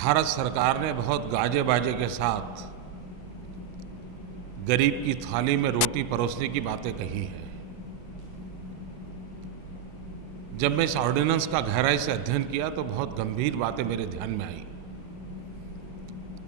भारत सरकार ने बहुत गाजे बाजे के साथ गरीब की थाली में रोटी परोसने की बातें कही हैं। जब मैं इस ऑर्डिनेंस का गहराई से अध्ययन किया तो बहुत गंभीर बातें मेरे ध्यान में आई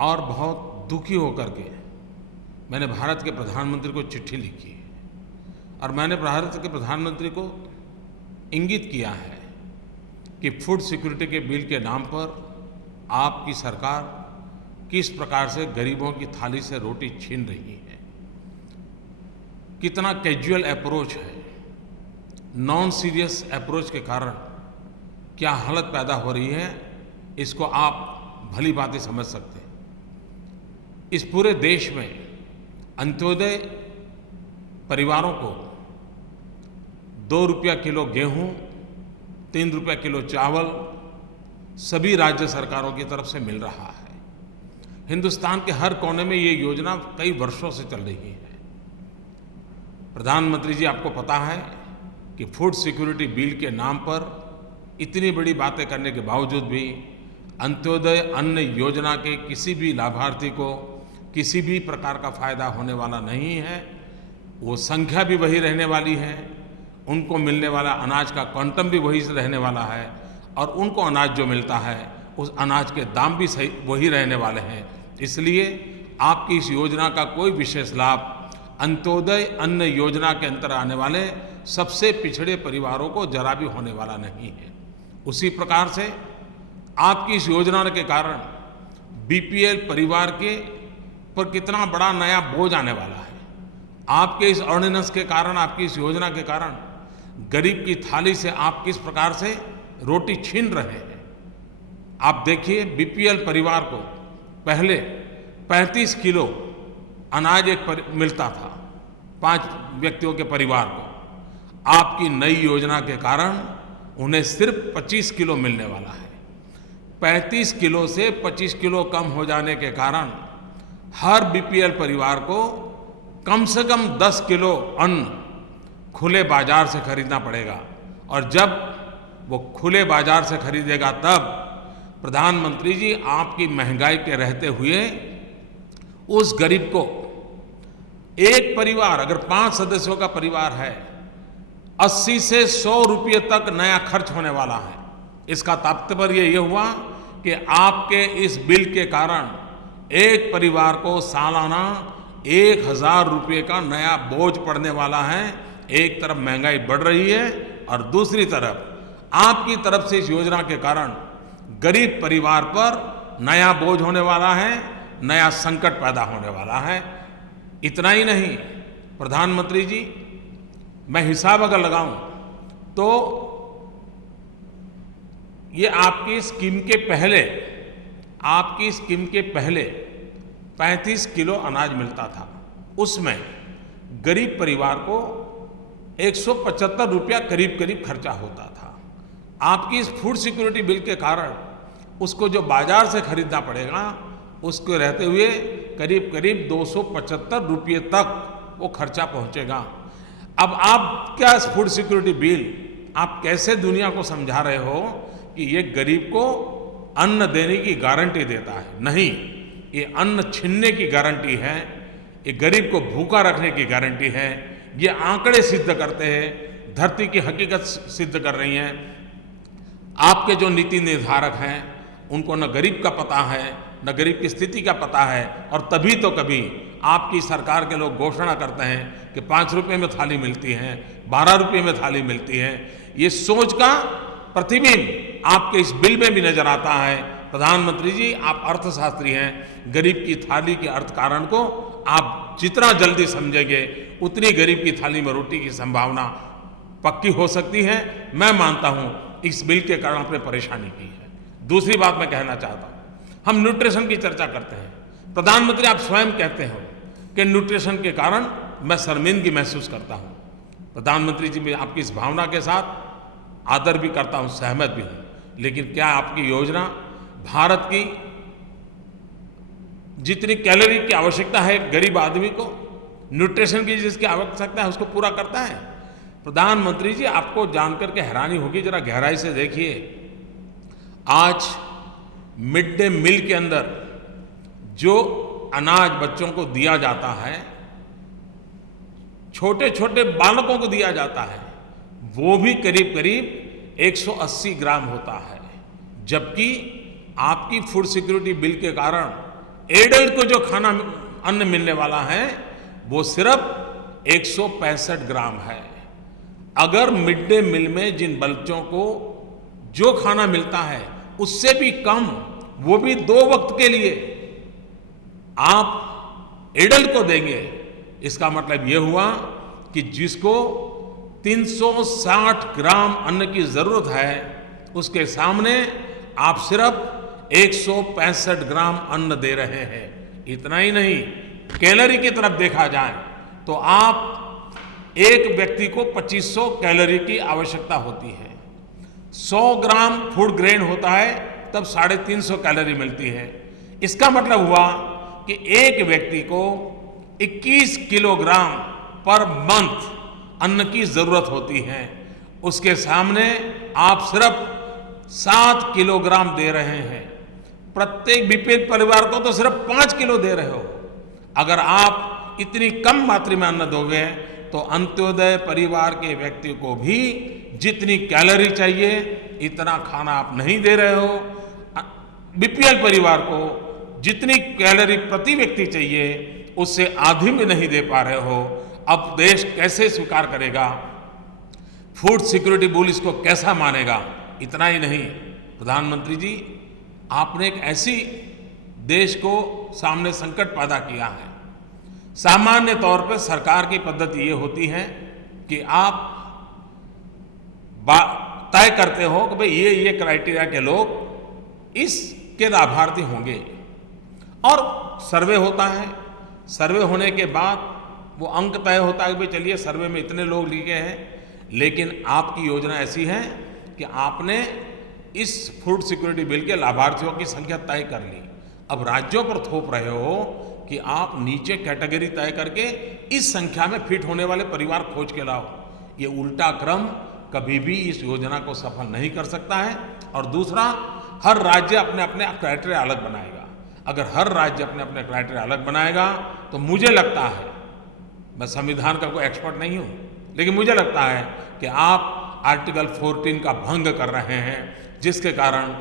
और बहुत दुखी होकर के मैंने भारत के प्रधानमंत्री को चिट्ठी लिखी और मैंने भारत के प्रधानमंत्री को इंगित किया है कि फूड सिक्योरिटी के बिल के नाम पर आपकी सरकार किस प्रकार से गरीबों की थाली से रोटी छीन रही है, कितना कैजुअल अप्रोच है, नॉन सीरियस अप्रोच के कारण क्या हालत पैदा हो रही है, इसको आप भली भांति समझ सकते हैं। इस पूरे देश में अंत्योदय परिवारों को 2 रुपया किलो गेहूं, 3 रुपया किलो चावल सभी राज्य सरकारों की तरफ से मिल रहा है। हिंदुस्तान के हर कोने में ये योजना कई वर्षों से चल रही है। प्रधानमंत्री जी, आपको पता है कि फूड सिक्योरिटी बिल के नाम पर इतनी बड़ी बातें करने के बावजूद भी अंत्योदय अन्न योजना के किसी भी लाभार्थी को किसी भी प्रकार का फ़ायदा होने वाला नहीं है। वो संख्या भी वही रहने वाली है, उनको मिलने वाला अनाज का क्वांटम भी वही रहने वाला है और उनको अनाज जो मिलता है उस अनाज के दाम भी सही वही रहने वाले हैं। इसलिए आपकी इस योजना का कोई विशेष लाभ अंत्योदय अन्न योजना के अंतर्गत आने वाले सबसे पिछड़े परिवारों को जरा भी होने वाला नहीं है। उसी प्रकार से आपकी इस योजना के कारण बीपीएल परिवार के पर कितना बड़ा नया बोझ आने वाला है। आपके इस ऑर्डिनेंस के कारण, आपकी इस योजना के कारण गरीब की थाली से आप किस प्रकार से रोटी छीन रहे हैं। आप देखिए, बीपीएल परिवार को पहले 35 किलो अनाज मिलता था 5 व्यक्तियों के परिवार को। आपकी नई योजना के कारण उन्हें सिर्फ 25 किलो मिलने वाला है। 35 किलो से 25 किलो कम हो जाने के कारण हर बीपीएल परिवार को कम से कम 10 किलो अन्न खुले बाजार से खरीदना पड़ेगा और जब वो खुले बाजार से खरीदेगा तब प्रधानमंत्री जी आपकी महंगाई के रहते हुए उस गरीब को, एक परिवार अगर 5 सदस्यों का परिवार है, 80 से 100 रुपये तक नया खर्च होने वाला है। इसका तात्पर्य ये हुआ कि आपके इस बिल के कारण एक परिवार को सालाना 1000 रुपये का नया बोझ पड़ने वाला है। एक तरफ महंगाई बढ़ रही है और दूसरी तरफ आपकी तरफ से इस योजना के कारण गरीब परिवार पर नया बोझ होने वाला है, नया संकट पैदा होने वाला है। इतना ही नहीं, प्रधानमंत्री जी, मैं हिसाब अगर लगाऊं तो ये आपकी स्कीम के पहले 35 किलो अनाज मिलता था, उसमें गरीब परिवार को 175 रुपया करीब करीब खर्चा होता था। आपकी इस फूड सिक्योरिटी बिल के कारण उसको जो बाजार से खरीदना पड़ेगा, उसको रहते हुए करीब करीब 275 रुपये तक वो खर्चा पहुंचेगा। अब आप क्या इस फूड सिक्योरिटी बिल आप कैसे दुनिया को समझा रहे हो कि ये गरीब को अन्न देने की गारंटी देता है? नहीं, ये अन्न छीनने की गारंटी है, ये गरीब को भूखा रखने की गारंटी है। ये आंकड़े सिद्ध करते हैं, धरती की हकीकत सिद्ध कर रही हैं। आपके जो नीति निर्धारक हैं उनको न गरीब का पता है, न गरीब की स्थिति का पता है और तभी तो कभी आपकी सरकार के लोग घोषणा करते हैं कि 5 रुपये में थाली मिलती है, 12 रुपये में थाली मिलती है। ये सोच का प्रतिबिंब आपके इस बिल में भी नजर आता है। प्रधानमंत्री जी, आप अर्थशास्त्री हैं, गरीब की थाली के अर्थ कारण को आप जितना जल्दी समझेंगे उतनी गरीब की थाली में रोटी की संभावना पक्की हो सकती है। मैं मानता हूं इस बिल के कारण आपने परेशानी की है। दूसरी बात मैं कहना चाहता हूं, हम न्यूट्रिशन की चर्चा करते हैं। प्रधानमंत्री, आप स्वयं कहते हो कि न्यूट्रिशन के कारण मैं शर्मिंदगी महसूस करता हूं। प्रधानमंत्री जी, मैं आपकी इस भावना के साथ आदर भी करता हूं, सहमत भी हूं, लेकिन क्या आपकी योजना भारत की जितनी कैलोरी की आवश्यकता है गरीब आदमी को, न्यूट्रिशन की जिसकी आवश्यकता है उसको पूरा करता है? प्रधानमंत्री जी, आपको जानकर के हैरानी होगी, जरा गहराई से देखिए। आज मिड डे मील के अंदर जो अनाज बच्चों को दिया जाता है, छोटे छोटे बालकों को दिया जाता है, वो भी करीब करीब 180 ग्राम होता है। जबकि आपकी फूड सिक्योरिटी बिल के कारण एडल्ट को जो खाना अन्न मिलने वाला है वो सिर्फ 165 ग्राम है। अगर मिड डे मील में जिन बच्चों को जो खाना मिलता है उससे भी कम, वो भी 2 वक्त के लिए आप एडल्ट को देंगे, इसका मतलब ये हुआ कि जिसको 360 ग्राम अन्न की जरूरत है उसके सामने आप सिर्फ 165 ग्राम अन्न दे रहे हैं। इतना ही नहीं, कैलोरी की तरफ देखा जाए तो आप एक व्यक्ति को 2500 कैलोरी की आवश्यकता होती है। 100 ग्राम फूड ग्रेन होता है तब 350 कैलोरी मिलती है। इसका मतलब हुआ कि एक व्यक्ति को 21 किलोग्राम पर मंथ अन्न की जरूरत होती है, उसके सामने आप सिर्फ 7 किलोग्राम दे रहे हैं। प्रत्येक बीपीएल परिवार को तो सिर्फ 5 किलो दे रहे हो। अगर आप इतनी कम मात्रा में अन्न दोगे तो अंत्योदय परिवार के व्यक्ति को भी जितनी कैलोरी चाहिए इतना खाना आप नहीं दे रहे हो। बीपीएल परिवार को जितनी कैलोरी प्रति व्यक्ति चाहिए उससे आधी भी नहीं दे पा रहे हो। अब देश कैसे स्वीकार करेगा? फूड सिक्योरिटी बिल इसको कैसा मानेगा? इतना ही नहीं, प्रधानमंत्री जी, आपने एक ऐसी देश को सामने संकट पैदा किया है। सामान्य तौर पर सरकार की पद्धति ये होती है कि आप तय करते हो कि भाई ये क्राइटेरिया के लोग इसके लाभार्थी होंगे, और सर्वे होता है। सर्वे होने के बाद वो अंक तय होता है कि भाई चलिए सर्वे में इतने लोग लिखे हैं। लेकिन आपकी योजना ऐसी है कि आपने इस फूड सिक्योरिटी बिल के लाभार्थियों की संख्या तय कर ली। अब राज्यों पर थोप रहे हो कि आप नीचे कैटेगरी तय करके इस संख्या में फिट होने वाले परिवार खोज के लाओ। ये उल्टा क्रम कभी भी इस योजना को सफल नहीं कर सकता है। और दूसरा, हर राज्य अपने अपने क्राइटेरिया अलग बनाएगा। अगर हर राज्य अपने अपने क्राइटेरिया अलग बनाएगा तो मुझे लगता है, मैं संविधान का कोई एक्सपर्ट नहीं हूं, लेकिन मुझे लगता है कि आप आर्टिकल 14 का भंग कर रहे हैं, जिसके कारण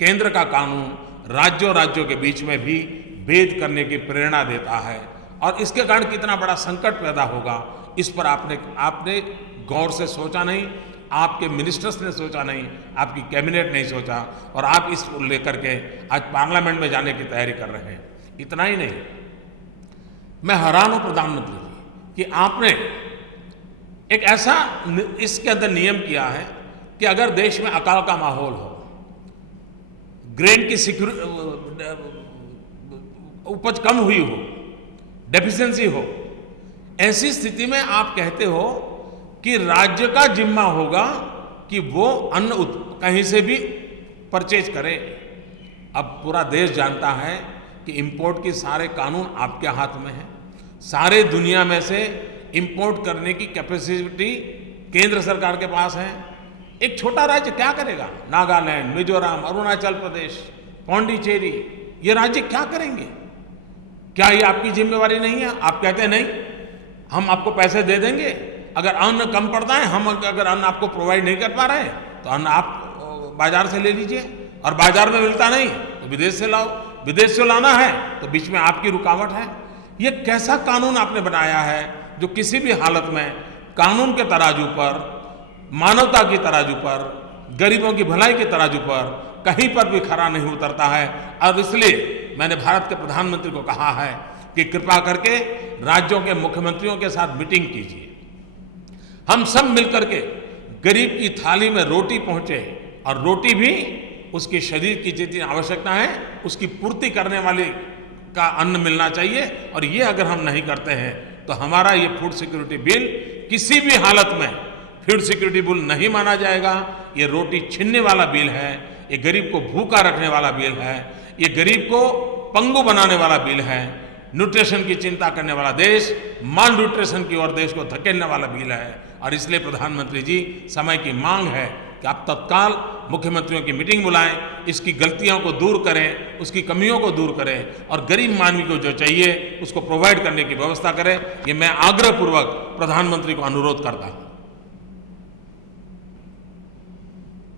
केंद्र का कानून राज्यों के बीच में भी भेद करने की प्रेरणा देता है। और इसके कारण कितना बड़ा संकट पैदा होगा, इस पर आपने गौर से सोचा नहीं, आपके मिनिस्टर्स ने सोचा नहीं, आपकी कैबिनेट नहीं सोचा, और आप इस लेकर के आज पार्लियामेंट में जाने की तैयारी कर रहे हैं। इतना ही नहीं, मैं हैरान हूं प्रधानमंत्री जी कि आपने एक ऐसा इसके अंदर नियम किया है कि अगर देश में अकाल का माहौल हो, ग्रेन की उपज कम हुई हो, डेफिशिएंसी हो, ऐसी स्थिति में आप कहते हो कि राज्य का जिम्मा होगा कि वो अन्न कहीं से भी परचेज करे। अब पूरा देश जानता है कि इंपोर्ट के सारे कानून आपके हाथ में हैं। सारे दुनिया में से इंपोर्ट करने की कैपेसिटी केंद्र सरकार के पास है। एक छोटा राज्य क्या करेगा? नागालैंड, मिजोरम, अरुणाचल प्रदेश, पौंडीचेरी, ये राज्य क्या करेंगे? क्या ये आपकी जिम्मेवारी नहीं है? आप कहते हैं नहीं, हम आपको पैसे दे देंगे, अगर अन्न कम पड़ता है, हम अगर अन्न आपको प्रोवाइड नहीं कर पा रहे हैं तो अन्न आप बाजार से ले लीजिए, और बाजार में मिलता नहीं तो विदेश से लाओ। विदेश से लाना है तो बीच में आपकी रुकावट है। ये कैसा कानून आपने बनाया है जो किसी भी हालत में कानून के तराजू पर, मानवता की तराजू पर, गरीबों की भलाई के तराजू पर कहीं पर भी खरा नहीं उतरता है। और इसलिए मैंने भारत के प्रधानमंत्री को कहा है कि कृपा करके राज्यों के मुख्यमंत्रियों के साथ मीटिंग कीजिए, हम सब मिलकर के गरीब की थाली में रोटी पहुंचे, और रोटी भी उसके शरीर की जितनी आवश्यकता है उसकी पूर्ति करने वाले का अन्न मिलना चाहिए। और ये अगर हम नहीं करते हैं तो हमारा ये फूड सिक्योरिटी बिल किसी भी हालत में फूड सिक्योरिटी बिल नहीं माना जाएगा। ये रोटी छीनने वाला बिल है, ये गरीब को भूखा रखने वाला बिल है, ये गरीब को पंगु बनाने वाला बिल है। न्यूट्रिशन की चिंता करने वाला देश माल न्यूट्रिशन की ओर देश को धकेलने वाला बिल है। और इसलिए प्रधानमंत्री जी, समय की मांग है कि आप तत्काल मुख्यमंत्रियों की मीटिंग बुलाएं, इसकी गलतियों को दूर करें, उसकी कमियों को दूर करें और गरीब मानवी को जो चाहिए उसको प्रोवाइड करने की व्यवस्था करें। ये मैं आग्रहपूर्वक प्रधानमंत्री को अनुरोध करता हूँ।